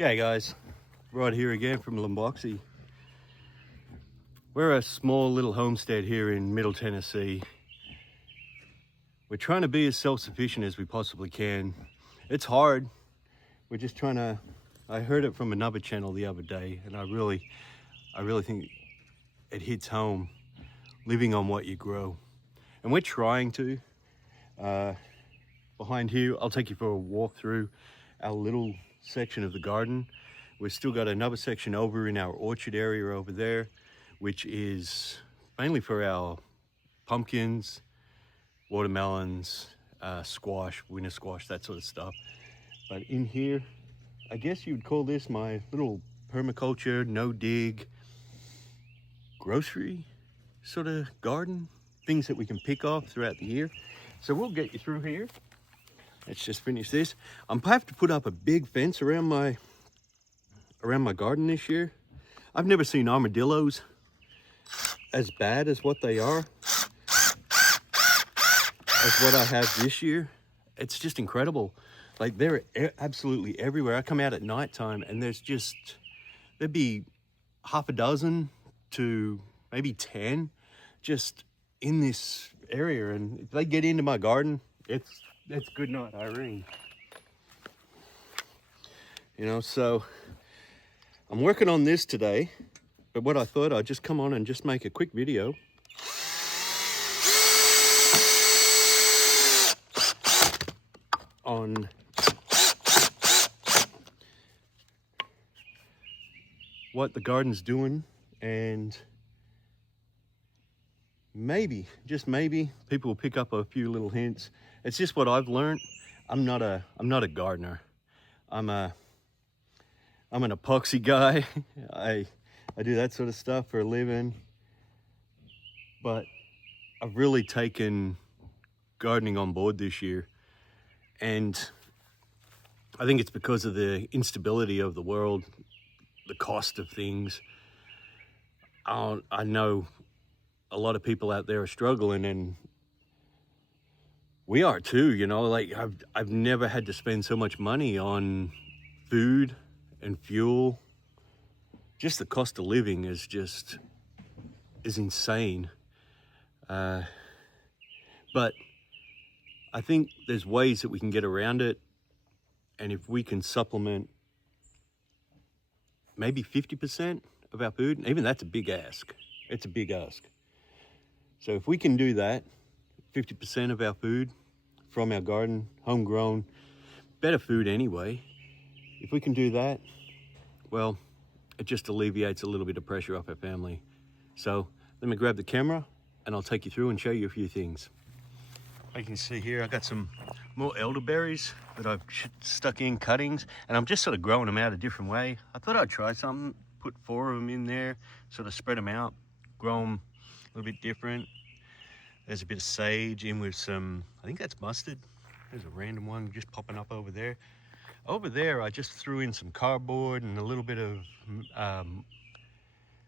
G'day guys, right here again from Lumboxy. We're a small little homestead here in Middle Tennessee. We're trying to be as self-sufficient as we possibly can. It's hard. We're just trying to, I heard it from another channel the other day, and I really think it hits home, living on what you grow. And we're trying to. Behind here, I'll take you for a walk through our little section of the garden. We've still got another section over in our orchard area over there, which is mainly for our pumpkins, watermelons, squash, winter squash, that sort of stuff. But in here, I guess you'd call this my little permaculture, no dig, grocery sort of garden, things that we can pick off throughout the year. So we'll get you through here. Let's just finish this. I'm gonna have to put up a big fence around my garden this year. I've never seen armadillos as bad as what they are, as what I have this year. It's just incredible. Like, they're absolutely everywhere. I come out at nighttime and there'd be half a dozen to maybe 10 just in this area. And if they get into my garden, it's good night, Irene. You know, so I'm working on this today, but what I thought, I'd just come on and just make a quick video on what the garden's doing, and maybe, just maybe, people will pick up a few little hints. It's just what I've learned. I'm not a gardener. I'm an epoxy guy. I do that sort of stuff for a living. But I've really taken gardening on board this year. And I think it's because of the instability of the world, the cost of things. I know a lot of people out there are struggling, and we are too, you know. Like, I've never had to spend so much money on food and fuel. Just the cost of living is insane. But I think there's ways that we can get around it. And if we can supplement maybe 50% of our food, and even that's a big ask. It's a big ask. So if we can do that, 50% of our food from our garden, homegrown, better food anyway. If we can do that, well, it just alleviates a little bit of pressure off our family. So let me grab the camera and I'll take you through and show you a few things. You can see here, I got some more elderberries that I've stuck in cuttings, and I'm just sort of growing them out a different way. I thought I'd try something, put 4 of them in there, sort of spread them out, grow them a little bit different. There's a bit of sage in with some, I think that's mustard. There's a random one just popping up over there. Over there, I just threw in some cardboard and a little bit of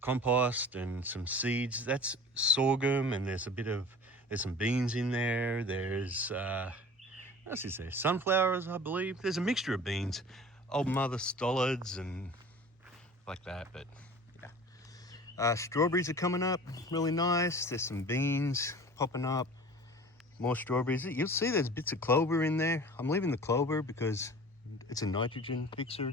compost and some seeds. That's sorghum, and there's some beans in there. There's, what else is there? Sunflowers, I believe. There's a mixture of beans, old mother stollards and like that, but yeah. Strawberries are coming up really nice. There's some beans popping up, more strawberries. You'll see there's bits of clover in there. I'm leaving the clover because it's a nitrogen fixer,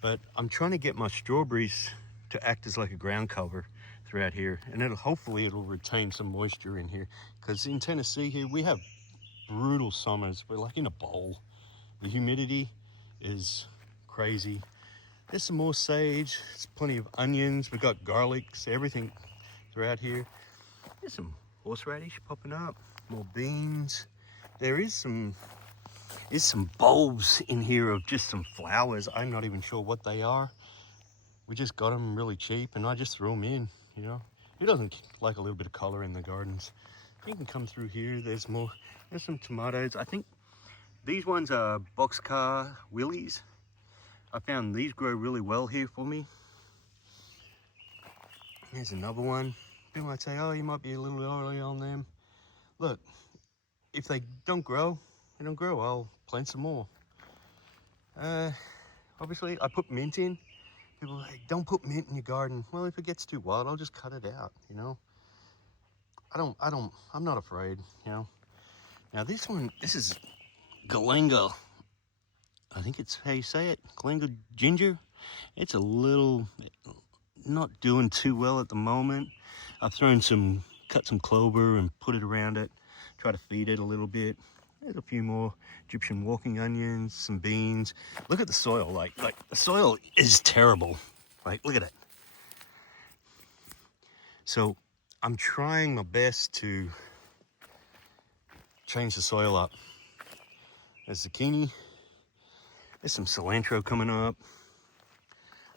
but I'm trying to get my strawberries to act as like a ground cover throughout here, and hopefully it'll retain some moisture in here, because in Tennessee here we have brutal summers. We're like in a bowl. The humidity is crazy. There's some more sage. There's plenty of onions. We've got garlics, everything throughout here. There's some horseradish popping up, more beans. There is some bulbs in here of just some flowers. I'm not even sure what they are. We just got them really cheap, and I just threw them in, you know. Who doesn't like a little bit of color in the gardens? You can come through here. There's some tomatoes. I think these ones are boxcar willies. I found these grow really well here for me. Here's another one. People might say, oh, you might be a little early on them. Look, if they don't grow, they don't grow. I'll plant some more. Obviously, I put mint in. People are like, don't put mint in your garden. Well, if it gets too wild, I'll just cut it out, you know. I'm not afraid, you know. Now this is Galenga. I think it's how you say it, Galenga ginger. It's a little, not doing too well at the moment. I've cut some clover and put it around it, try to feed it a little bit. There's a few more Egyptian walking onions, some beans. Look at the soil, like the soil is terrible. Like, look at it. So I'm trying my best to change the soil up. There's zucchini. There's some cilantro coming up.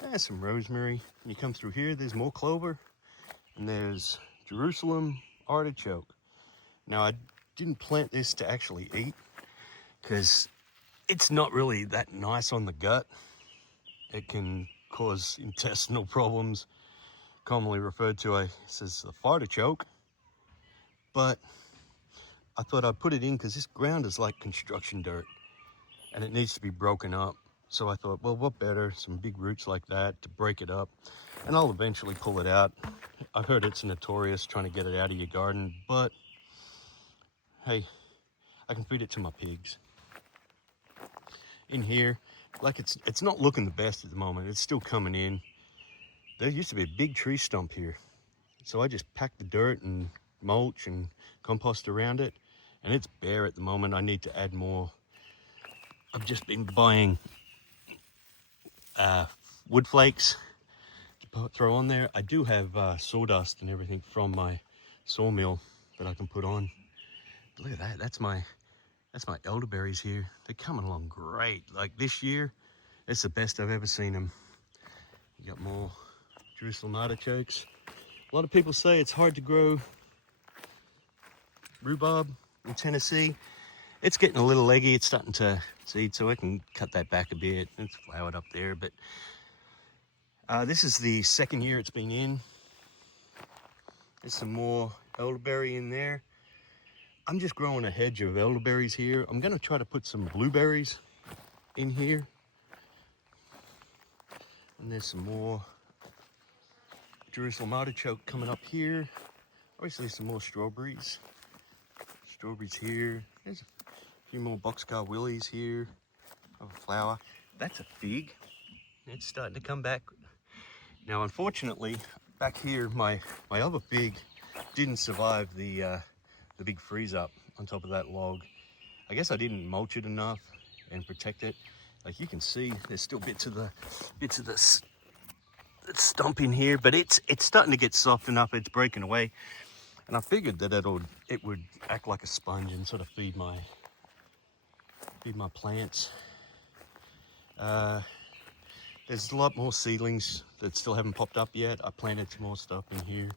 There's some rosemary. When you come through here, there's more clover. And there's Jerusalem artichoke. Now, I didn't plant this to actually eat because it's not really that nice on the gut. It can cause intestinal problems, commonly referred to as the fartichoke. But I thought I'd put it in because this ground is like construction dirt and it needs to be broken up. So I thought, well, what better, some big roots like that to break it up, and I'll eventually pull it out. I've heard it's notorious trying to get it out of your garden, but hey, I can feed it to my pigs. In here, like it's not looking the best at the moment. It's still coming in. There used to be a big tree stump here. So I just packed the dirt and mulch and compost around it, and it's bare at the moment. I need to add more. I've just been buying wood flakes to throw on there. I do have sawdust and everything from my sawmill that I can put on. Look at that. That's my elderberries here. They're coming along great. Like this year, it's the best I've ever seen them. You got more Jerusalem artichokes. A lot of people say it's hard to grow rhubarb in Tennessee. It's getting a little leggy. It's starting to seed, so I can cut that back a bit. It's flowered up there, but this is the second year it's been in. There's some more elderberry in there. I'm just growing a hedge of elderberries here. I'm gonna try to put some blueberries in here. And there's some more Jerusalem artichoke coming up here. Obviously some more strawberries. Strawberries here. There's a few more boxcar willies here. Of a flower. That's a fig. It's starting to come back. Now, unfortunately, back here, my other fig didn't survive the big freeze up on top of that log. I guess I didn't mulch it enough and protect it. Like you can see, there's still bits of this stump in here, but it's starting to get soft enough. It's breaking away, and I figured that it would act like a sponge and sort of feed my plants. There's a lot more seedlings that still haven't popped up yet. I planted some more stuff in here.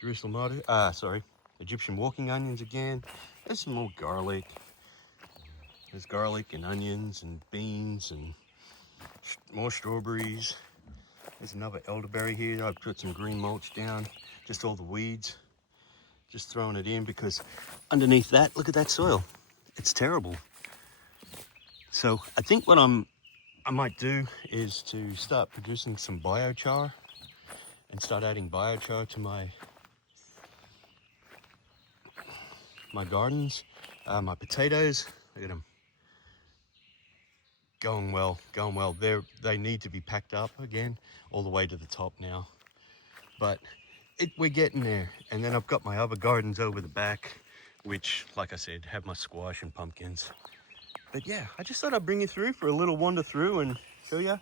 Jerusalem Egyptian walking onions again. There's some more garlic. There's garlic and onions and beans and more strawberries. There's another elderberry here. I've put some green mulch down, just all the weeds. Just throwing it in because underneath that, look at that soil. It's terrible. So I think what I might do is to start producing some biochar and start adding biochar to my gardens. My potatoes, look at them. Going well. They need to be packed up again, all the way to the top now. But we're getting there. And then I've got my other gardens over the back, which, like I said, have my squash and pumpkins. But yeah, I just thought I'd bring you through for a little wander through and show you.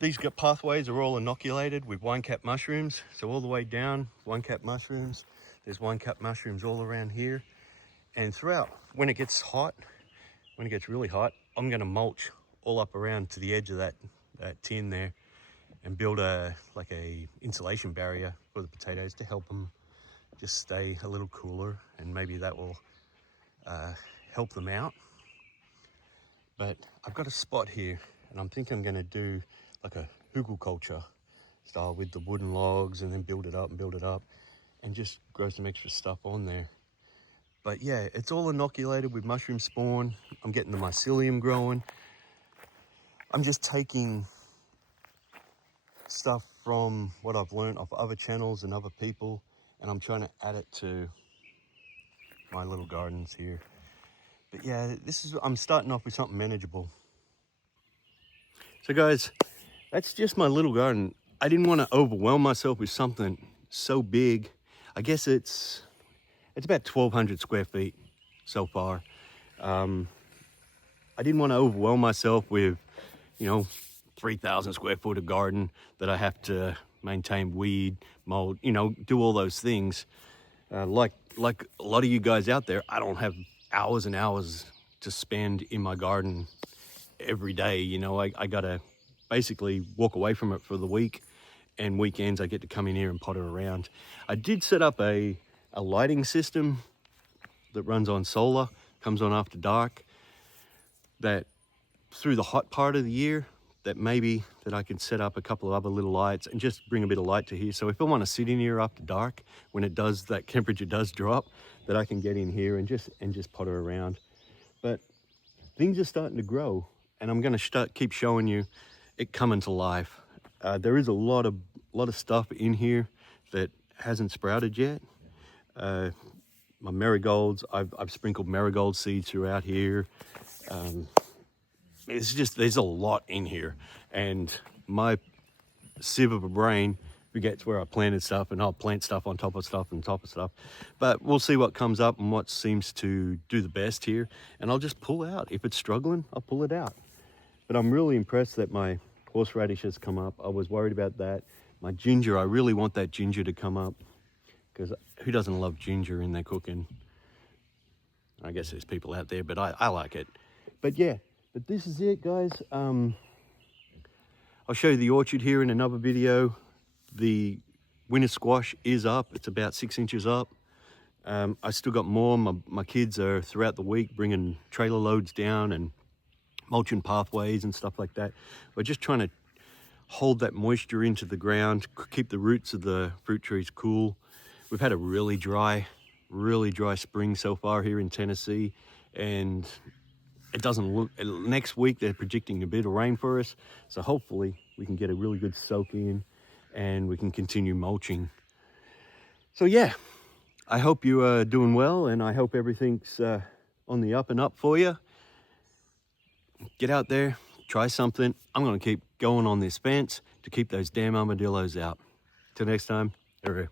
These pathways are all inoculated with wine-cap mushrooms. So all the way down, wine-cap mushrooms. There's wine-cap mushrooms all around here. And throughout, when it gets hot, when it gets really hot, I'm gonna mulch all up around to the edge of that tin there and build a insulation barrier for the potatoes to help them just stay a little cooler, and maybe that will help them out. But I've got a spot here, and I'm thinking I'm gonna do like a hugelkultur style with the wooden logs and then build it up and just grow some extra stuff on there. But yeah, it's all inoculated with mushroom spawn. I'm getting the mycelium growing. I'm just taking stuff from what I've learned off other channels and other people, and I'm trying to add it to my little gardens here. But yeah, I'm starting off with something manageable. So guys, that's just my little garden. I didn't want to overwhelm myself with something so big. I guess it's about 1,200 square feet so far. I didn't want to overwhelm myself with, 3,000 square foot of garden that I have to maintain, weed, mold, do all those things. Like a lot of you guys out there, I don't have hours and hours to spend in my garden every day. I gotta basically walk away from it for the week, and weekends I get to come in here and potter around. I did set up a lighting system that runs on solar, comes on after dark, that through the hot part of the year, that I can set up a couple of other little lights and just bring a bit of light to here. So if I want to sit in here after dark, when that temperature does drop, that I can get in here and just potter around. But things are starting to grow, and I'm going to keep showing you it coming to life. There is a lot of stuff in here that hasn't sprouted yet. My marigolds, I've sprinkled marigold seeds throughout here. There's a lot in here, and my sieve of a brain forgets where I planted stuff, and I'll plant stuff on top of stuff and top of stuff. But we'll see what comes up and what seems to do the best here, and I'll just pull out. If it's struggling, I'll pull it out. But I'm really impressed that my horseradish has come up. I was worried about that. My ginger, I really want that ginger to come up, because who doesn't love ginger in their cooking? I guess there's people out there, but I like it. But yeah, but this is it, guys. I'll show you the orchard here in another video. The winter squash is up. It's about 6 inches up. I still got more. My kids are throughout the week bringing trailer loads down and mulching pathways and stuff like that. We're just trying to hold that moisture into the ground, keep the roots of the fruit trees cool. We've had a really dry spring so far here in Tennessee, and it doesn't look, next week they're predicting a bit of rain for us, so hopefully we can get a really good soak in and we can continue mulching. So yeah, I hope you are doing well, and I hope everything's on the up and up for you. Get out there, try something. I'm going to keep going on this fence to keep those damn armadillos out. Till next time, hooroo.